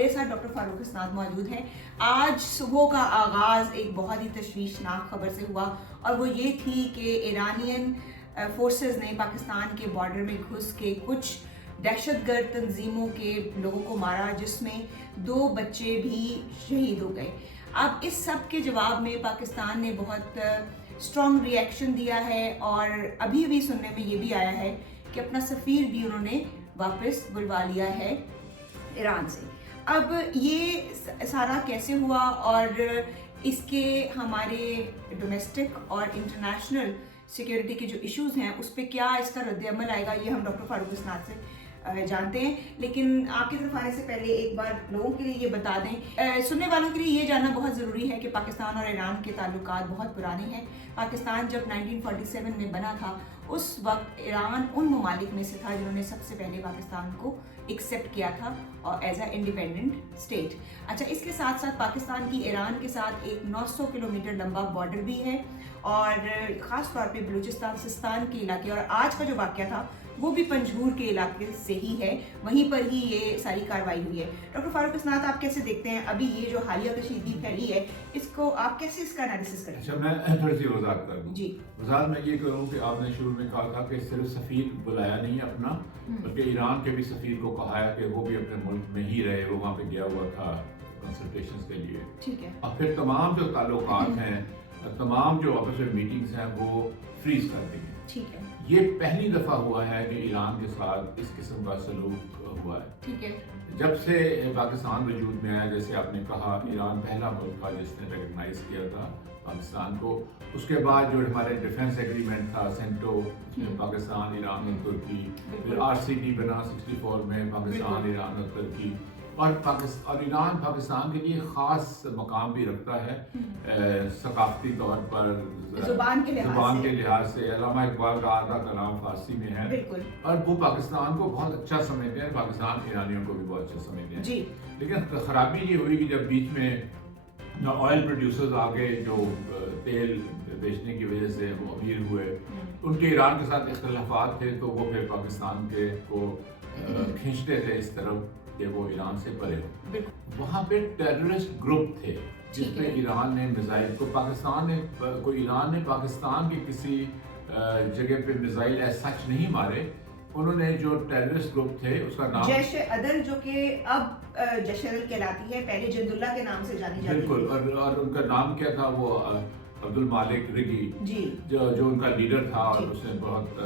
میرے ساتھ ڈاکٹر فاروق اسناد موجود ہیں. آج صبح کا آغاز ایک بہت ہی تشویشناک خبر سے ہوا اور وہ یہ تھی کہ ایرانین فورسز نے پاکستان کے بارڈر میں گھس کے کچھ دہشت گرد تنظیموں کے لوگوں کو مارا، جس میں 2 بچے بھی شہید ہو گئے. اب اس سب کے جواب میں پاکستان نے بہت اسٹرانگ ری ایکشن دیا ہے اور ابھی سننے میں یہ بھی آیا ہے کہ اپنا سفیر بھی انہوں نے واپس بلوا لیا ہے ایران سے. اب یہ سارا کیسے ہوا اور اس کے ہمارے ڈومیسٹک اور انٹرنیشنل سیکیورٹی کے جو ایشوز ہیں اس پہ کیا اس کا رد عمل آئے گا، یہ ہم ڈاکٹر فاروق اسناد سے جانتے ہیں. لیکن آپ کی طرف آنے سے پہلے ایک بار لوگوں کے لیے یہ بتا دیں، سننے والوں کے لیے یہ جاننا بہت ضروری ہے کہ پاکستان اور ایران کے تعلقات بہت پرانے ہیں. پاکستان جب 1947 میں بنا تھا اس وقت ایران ان ممالک میں سے تھا جنہوں نے سب سے پہلے پاکستان کو ایکسیپٹ کیا تھا اور ایز اے انڈیپینڈنٹ اسٹیٹ. اچھا، اس کے ساتھ ساتھ پاکستان کی ایران کے ساتھ ایک 900 کلومیٹر لمبا بارڈر بھی ہے اور خاص طور پہ بلوچستان سستان کے علاقے، اور آج کا جو واقعہ تھا وہ بھی پنجھور کے علاقے سے ہی ہے، وہیں پر ہی یہ ساری کارروائی ہوئی ہے. ڈاکٹر فاروق اسناد، آپ کیسے دیکھتے ہیں ابھی یہ جو حالیہ کشیدگی پھیلی ہے، اس کو آپ کیسے اس کا انالیسس کریں؟ اچھا، میں تھوڑی سی وضاحت کر دوں. جی وضاحت میں یہ کروں کہ آپ نے شروع میں کہا تھا کہ صرف سفیر بلایا نہیں ہے اپنا، بلکہ ایران کے بھی سفیر کو کہا ہے کہ وہ بھی اپنے ملک میں ہی رہے، وہ وہاں پہ گیا ہوا تھا کنسلٹیشنز کے لیے. ٹھیک ہے. اور پھر تمام جو تعلقات ہیں، تمام جو آپس میں میٹنگز ہیں وہ فریز کر دی گئی. ٹھیک ہے. یہ پہلی دفعہ ہوا ہے کہ ایران کے ساتھ اس قسم کا سلوک ہوا ہے. ٹھیک ہے. جب سے پاکستان وجود میں آیا، جیسے آپ نے کہا، ایران پہلا ملک تھا جس نے ریکگنائز کیا تھا پاکستان کو. اس کے بعد جو ہمارے ڈیفنس ایگریمنٹ تھا سینٹو، پاکستان، ایران اور ترکی، پھر RCP بنا 64 میں، پاکستان، ایران اور ترکی. اور ایران پاکستان کے لیے خاص مقام بھی رکھتا ہے ثقافتی طور پر، زبان کے لحاظ سے. علامہ اقبال کا آدھا کلام فارسی میں ہے، اور وہ پاکستان کو بہت اچھا سمجھتے ہیں، پاکستان ایرانیوں کو بھی بہت اچھا سمجھتے ہیں. جی. لیکن خرابی یہ ہوئی کہ جب بیچ میں آئل پروڈیوسرز آگے جو تیل بیچنے کی وجہ سے وہ امیر ہوئے، ان کے ایران کے ساتھ اختلافات تھے، تو وہ پھر پاکستان کے کو کھینچتے تھے اس طرف کہ وہ ایران سے پرے ہو. وہاں پہ ٹیررسٹ گروپ تھے جس میں ایران نے میزائل کو ایران نے پاکستان کے کسی جگہ پہ میزائل ایز سچ نہیں مارے. انہوں نے جو ٹیررسٹ گروپ تھے اس کا نام جیش عدل، جو کہ اب جیش عدل کہلاتی ہے، پہلے جند اللہ کے نام سے جانی جاتی ہے. بالکل. اور ان کا نام کیا تھا؟ وہ عبد المالک رگی، جی، جو ان کا لیڈر تھا، اور اس نے بہت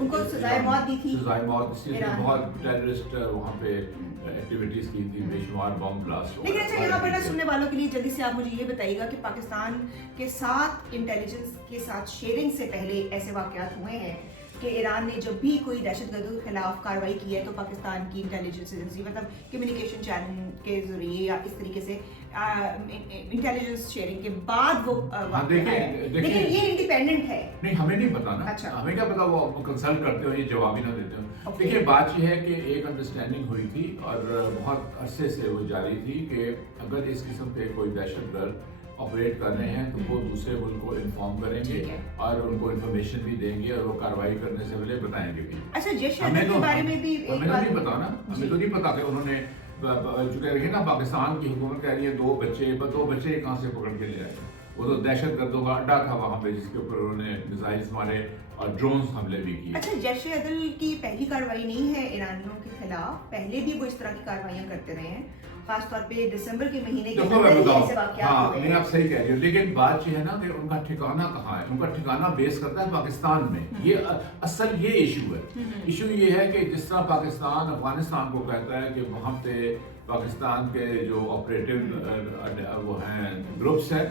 ان کو سزائے موت دی تھی. سزائے موت، اس نے بہت ٹیررسٹ وہاں پہ ایکٹیویٹیز کی تھی، بے شمار بم بلاسٹ. لیکن اچھا، یہاں پر سننے والوں کے لیے جلدی سے آپ مجھے یہ بتائیے گا کہ پاکستان کے ساتھ انٹیلیجنس کے ساتھ شیئرنگ سے پہلے ایسے واقعات ہوئے ہیں کہ ایران نے جب بھی کوئی دہشت گردوں کے خلاف کارروائی کی ہے تو پاکستان کی انٹیلیجنس ایجنسی، مطلب کمیونیکیشن چینل کے ذریعے یا اس طریقے سے انٹیلیجنس شیئرنگ کے بعد وہ لیکن یہ انڈیپینڈنٹ ہے. نہیں، ہمیں نہیں پتا نا. اچھا، ہمیں کیا پتا وہ کنسلٹ کرتے ہو، یہ جواب ہی نہ دیتے ہو. دیکھیے، بات یہ ہے کہ ایک انڈرسٹینڈنگ ہوئی تھی اور بہت عرصے سے وہ جاری تھی کہ اگر اس قسم پہ کوئی دہشت گرد آپریٹ کر رہے ہیں تو وہ دوسرے ملک کو انفارم کریں گے اور ان کو انفارمیشن بھی دیں گے اور وہ کارروائی کرنے سے پہلے بتائیں گے بھی. اچھا، جیش عدل کے بارے میں بھی ہمیں تو نہیں پتا نا. ہمیں تو نہیں پتا کہ انہوں نے جو کہہ رہی ہے نا، پاکستان کی حکومت کہہ رہی ہے 2 بچے کہاں سے پکڑ کے لے آئے. وہ تو دہشت گردوں کا اڈا تھا وہاں پہ، جس کے اوپر انہوں نے میزائلز مارے اور ڈرونز حملے بھی کیے. اچھا، جیش عدل کی پہلی کارروائی نہیں ہے ایرانیوں کے خلاف، پہلے بھی وہ اس طرح کی کارروائیاں کرتے رہے ہیں، خاص طور پہ دسمبر کے مہینے کے نہیں، آپ صحیح کہہ رہی ہو. لیکن بات یہ ہے نا کہ ان کا ٹھکانہ کہاں ہے. ان کا ٹھکانہ بیس کرتا ہے پاکستان میں. یہ اصل یہ ایشو ہے. ایشو یہ ہے کہ جس طرح پاکستان افغانستان کو کہتا ہے کہ وہاں پہ پاکستان کے جو آپریٹو وہ ہیں گروپس ہیں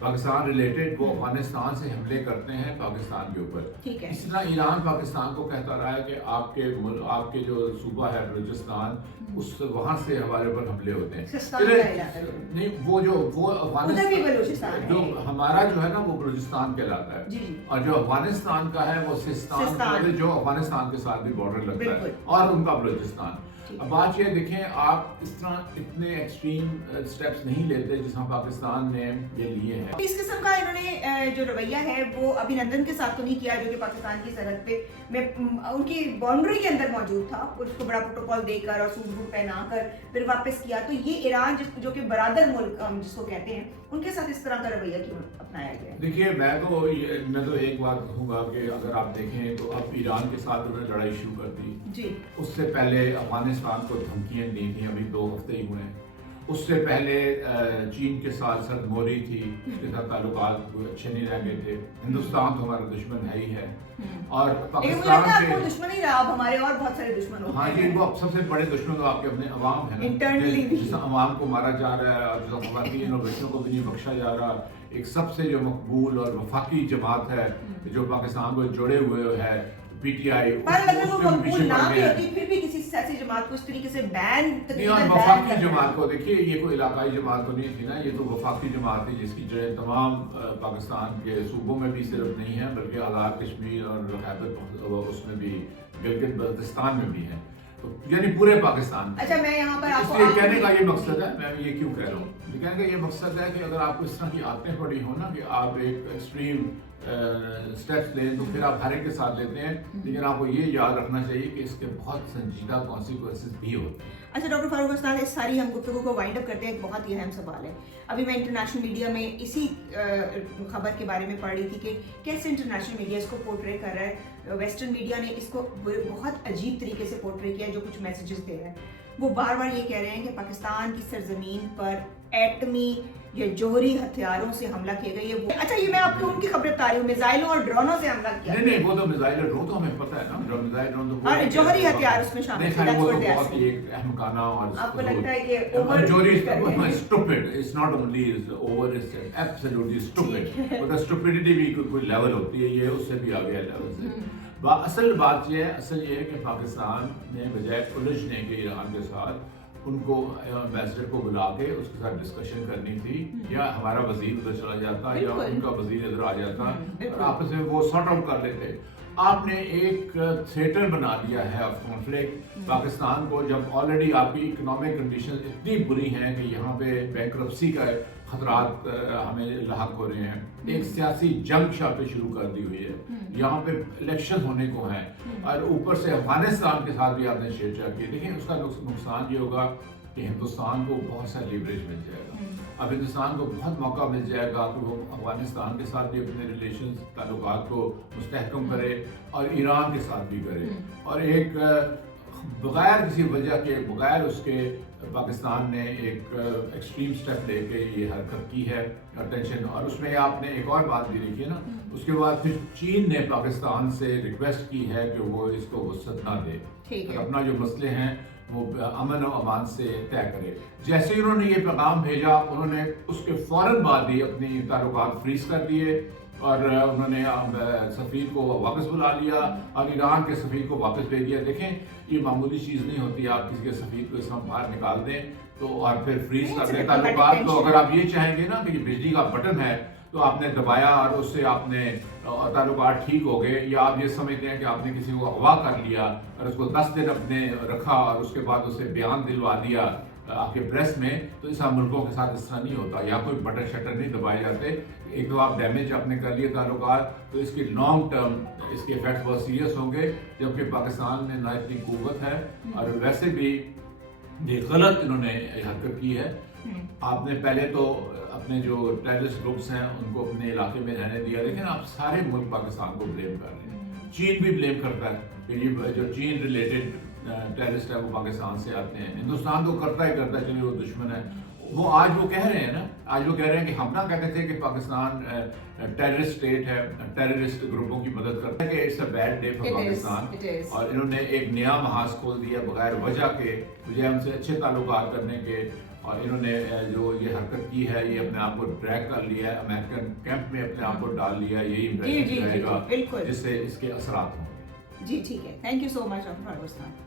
پاکستان ریلیٹڈ، وہ افغانستان سے حملے کرتے ہیں پاکستان کے اوپر. اس طرح ایران پاکستان کو کہتا رہا ہے کہ آپ کے جو صوبہ ہے بلوچستان، وہاں سے ہمارے اوپر حملے ہوتے ہیں. نہیں، وہ افغانستان جو ہمارا جو ہے نا وہ بلوچستان کہلاتا ہے، اور جو افغانستان کا ہے وہ سستان، جو افغانستان کے ساتھ بھی بارڈر لگتا ہے، اور ان کا بلوچستان. اب بات یہ دیکھیں آپ اس طرح اتنے ایکسٹریم سٹیپس نہیں لیتے جس طرح پاکستان نے یہ لیے ہیں. اس قسم کا انہوں نے جو رویہ ہے وہ ابھی لندن کے ساتھ تو نہیں کیا جو کہ پاکستان کی سرحد پہ میں ان کی باؤنڈری کے اندر موجود تھا, اس کو بڑا پروٹوکول دے کر اور سوٹ بوٹ پہنا کر پھر واپس کیا. تو یہ ایران جو کہ برادر ملک ہم جس کو کہتے ہیں ان کے ساتھ اس طرح کا رویہ کیوں اپنایا گیا ہے؟ دیکھیے میں تو ایک بات کہوں گا کہ اگر آپ دیکھیں تو اب ایران کے ساتھ انہوں نے لڑائی شروع کر دی جی. اس سے پہلے افغانستان کو دھمکیاں دی تھیں, ابھی 2 ہفتے ہی ہوئے ہیں. اس سے پہلے چین کے ساتھ سرد موری تھی, اس کے ساتھ تعلقات اچھے نہیں رہ گئے تھے. ہندوستان تو ہمارا دشمن ہے ہی ہے, اور پاکستان کے دشمن ہی رہا, اب ہمارے اور بہت سارے دشمن ہوتے ہیں. ہاں جی, وہ سب سے بڑے دشمن تو آپ کے اپنے عوام ہیں نا, جس عوام کو مارا جا رہا ہے اور جس خواتین اور بچوں کو بھی نہیں بخشا جا رہا. ایک سب سے جو مقبول اور وفاقی جماعت ہے جو پاکستان کو جوڑے ہوئے ہے پی ٹی آئی, پھر بھی کسی سیاسی جماعت کو اس طریقے سے بین وفاقی جماعت کو دیکھیے, یہ کوئی علاقائی جماعت تو نہیں تھی نا, یہ تو وفاقی جماعت تھی جس کی جڑیں تمام پاکستان کے صوبوں میں بھی صرف نہیں ہیں بلکہ آزاد کشمیر اور خیبر اس میں بھی, گلگت بلتستان میں بھی ہیں, تو یعنی پورے پاکستان میں. اچھا, میں یہاں پر اس لیے کہنے کا یہ مقصد ہے, میں یہ کیوں کہہ رہا ہوں, کہنے کا یہ مقصد ہے کہ اگر آپ کو اس طرح کی عادتیں پڑی ہوں نا کہ آپ ایک ایکسٹریم سٹیپس لیں تو پھر آپ ہر ایک کے ساتھ لیتے ہیں, لیکن آپ کو یہ یاد رکھنا چاہیے کہ اس کے بہت سنجیدہ کانسیکوینسز بھی ہوتے ہیں. اچھا ڈاکٹر فاروق استاد, اس ساری ہم گفتگو کو وائنڈ اپ کرتے ہیں. ایک بہت ہی اہم سوال ہے, ابھی میں انٹرنیشنل میڈیا میں اسی خبر کے بارے میں پڑھ رہی تھی کہ کیسے انٹرنیشنل میڈیا اس کو پورٹرے کر رہا ہے. ویسٹرن میڈیا نے اس کو بہت عجیب طریقے سے پورٹرے کیا, جو کچھ میسیجز دے رہے ہیں وہ بار بار یہ کہہ رہے ہیں کہ پاکستان کی سرزمین پر ایٹمی یا جوہری ہتھیاروں سے حملہ کیا گیا ہے. اچھا, یہ میں آپ کو ان کی خبر بتا رہی ہوں, میزائلوں اور ڈرونوں سے حملہ کیا. نہیں, وہ تو میزائل اور ڈرون تو ہمیں پتہ ہے نا, میزائل ڈرون تو اور جوہری ہتھیار اس میں شامل ہے. وہ تو بہت ہی ایک احمقانہ اور آپ کو لگتا ہے کہ اوور جوہری stupid, it's not only over, it's absolutely stupid. اور اسٹوپڈیٹی بھی کوئی لیول ہوتی ہے, یہ اس سے بھی آگے لیول سے. اصل بات یہ ہے کہ پاکستان نے بجائے الجھنے کے ایران کے ساتھ ان کو امبیسڈر کو بلا کے اس کے ساتھ ڈسکشن کرنی تھی, یا ہمارا وزیر ادھر چلا جاتا یا ان کا وزیر ادھر آ جاتا اور آپس میں وہ سارٹ آؤٹ کر لیتے. آپ نے ایک تھیٹر بنا دیا ہے آف کانفلکٹ پاکستان کو, جب آلریڈی آپ کی اکنامک کنڈیشن اتنی بری ہیں کہ یہاں پہ بینکرپسی کا خطرات ہمیں لاحق ہو رہے ہیں. ایک سیاسی جنگ شاہ پہ شروع کر دی ہوئی ہے, یہاں پہ الیکشن ہونے کو ہیں, اور اوپر سے افغانستان کے ساتھ بھی آپ نے چھیڑ چھاڑ کی. دیکھیں اس کا نقصان یہ ہوگا کہ ہندوستان کو بہت سا لیوریج مل جائے گا. اب ہندوستان کو بہت موقع مل جائے گا کہ وہ افغانستان کے ساتھ بھی اپنے ریلیشنز تعلقات کو مستحکم کرے اور ایران کے ساتھ بھی کرے, اور ایک بغیر کسی وجہ کے, بغیر اس کے پاکستان نے ایک ایکسٹریم سٹیپ لے کے یہ حرکت کی ہے ٹینشن. اور اس میں آپ نے ایک اور بات بھی دیکھی ہے نا, اس کے بعد پھر چین نے پاکستان سے ریکویسٹ کی ہے کہ وہ اس کو وسعت نہ دے, اپنا جو مسئلے ہیں وہ امن و امان سے طے کرے. جیسے ہی انہوں نے یہ پیغام بھیجا, انہوں نے اس کے فوراً بعد ہی اپنی تعلقات فریز کر دیے, اور انہوں نے سفیر کو واپس بلا لیا اور ایران کے سفیر کو واپس بھیج دیا. دیکھیں یہ معمولی چیز نہیں ہوتی, آپ کسی کے سفیر کو اس میں باہر نکال دیں تو اور پھر فریز کر دیں تعلقات. تو اگر آپ یہ چاہیں گے نا کہ یہ بجلی کا بٹن ہے تو آپ نے دبایا اور اس سے آپ نے تعلقات ٹھیک ہو گئے, یا آپ یہ سمجھتے ہیں کہ آپ نے کسی کو اغوا کر لیا اور اس کو 10 دن اپنے رکھا اور اس کے بعد اسے بیان دلوا دیا آپ کے پریس میں, تو اس ملکوں کے ساتھ اس طرح نہیں ہوتا. یا کوئی بٹن شٹر نہیں دبائے جاتے. ایک تو آپ ڈیمیج آپ نے کر لیے تعلقات, تو اس کی لانگ ٹرم اس کے ایفیکٹس بہت سیریس ہوں گے, جبکہ پاکستان میں نہ اتنی قوت ہے اور ویسے بھی یہ غلط انہوں نے حرکت کی ہے. آپ نے پہلے تو اپنے جو ٹیررسٹ گروپس ہیں ان کو اپنے علاقے میں رہنے دیا, لیکن آپ سارے ملک پاکستان کو بلیم کر رہے ہیں. چین بھی بلیم کرتا ہے کہ یہ جو چین ریلیٹڈ ٹیررسٹ ہے وہ پاکستان سے آتے ہیں. ہندوستان تو کرتا ہی کرتا ہے, چلیے وہ دشمن ہے. وہ آج وہ کہہ رہے ہیں نا, آج وہ کہہ رہے ہیں کہ ہم نہ کہتے تھے کہ پاکستان ٹیررسٹ اسٹیٹ ہے, ٹیررسٹ گروپوں کی مدد کرتا ہے, کہ it's a bad day for Pakistan. اور انہوں نے ایک نیا محاذ کھول دیا بغیر وجہ کے, بجائے ہم سے اچھے تعلقات کرنے کے, اور انہوں نے جو یہ حرکت کی ہے یہ اپنے آپ کو ٹریک کر لیا ہے, امریکن کیمپ میں اپنے آپ کو ڈال لیا. یہی امپریشن رہے گا جس سے اس کے اثرات ہوں. جی ٹھیک ہے, thank you so much doctor Farooq استاد.